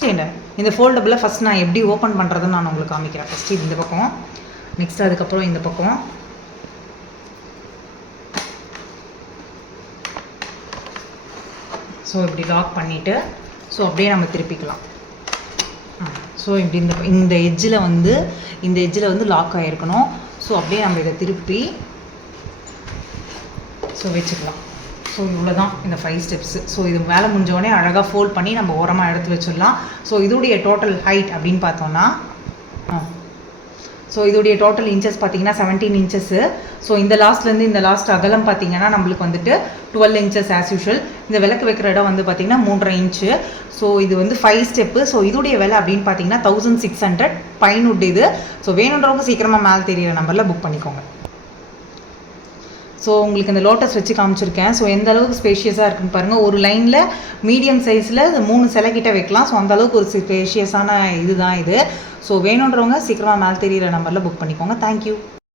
சரி, இந்த ஃபோல்டபிளில் ஃபஸ்ட் நான் எப்படி ஓப்பன் பண்ணுறதுன்னு நான் உங்களுக்கு காமிக்கிறேன். ஃபஸ்ட்டு இந்த பக்கம், நெக்ஸ்ட் அதுக்கப்புறம் இந்த பக்கம். ஸோ இப்படி லாக் பண்ணிவிட்டு ஸோ அப்படியே நம்ம திருப்பிக்கலாம். ஸோ இப்படி இந்த எட்ஜில் வந்து லாக் ஆகிருக்கணும். ஸோ அப்படியே நம்ம இதை திருப்பி ஸோ வச்சுக்கலாம். ஸோ இவ்வளோ தான் இந்த 5 ஸ்டெப்ஸு. ஸோ இது வேலை முடிஞ்சோடனே அழகாக ஃபோல்ட் பண்ணி நம்ம ஓரமாக எடுத்து வச்சிடலாம். ஸோ இதோடைய டோட்டல் ஹைட் அப்படின்னு பார்த்தோன்னா ஸோ இதோடைய டோட்டல் இன்ச்சஸ் பார்த்தீங்கன்னா 17 இன்ச்சஸ்ஸு. ஸோ இந்த லாஸ்ட்லேருந்து இந்த லாஸ்ட் அகலம் பார்த்தீங்கன்னா நம்மளுக்கு வந்துட்டு 12 இன்ச்சஸ் ஆஸ் யூஷுவல். இந்த விளக்கு வைக்கிற இடம் வந்து பார்த்தீங்கன்னா 3.5 இன்ச்சு. ஸோ இது வந்து 5 ஸ்டெப்பு. ஸோ இதோடைய விலை அப்படின்னு பார்த்தீங்கன்னா 1600 பைன்வுட் இது. ஸோ வேணுன்றவங்க சீக்கிரமாக மேலே தெரியிற நம்பரில் புக் பண்ணிக்கோங்க. ஸோ உங்களுக்கு இந்த லோட்டஸ் வச்சு காமிச்சிருக்கேன். ஸோ எந்த அளவுக்கு ஸ்பேஷியஸாக இருக்குன்னு பாருங்கள். ஒரு லைனில் மீடியம் சைஸில் 3 சிலை கிட்ட வைக்கலாம். ஸோ அந்தளவுக்கு ஒரு ஸ்பேஷியஸான இதுதான் இது. ஸோ வேணுன்றவங்க சீக்கிரமாக மேலே தெரியிற நம்பரில் புக் பண்ணிக்கோங்க. தேங்க்யூ.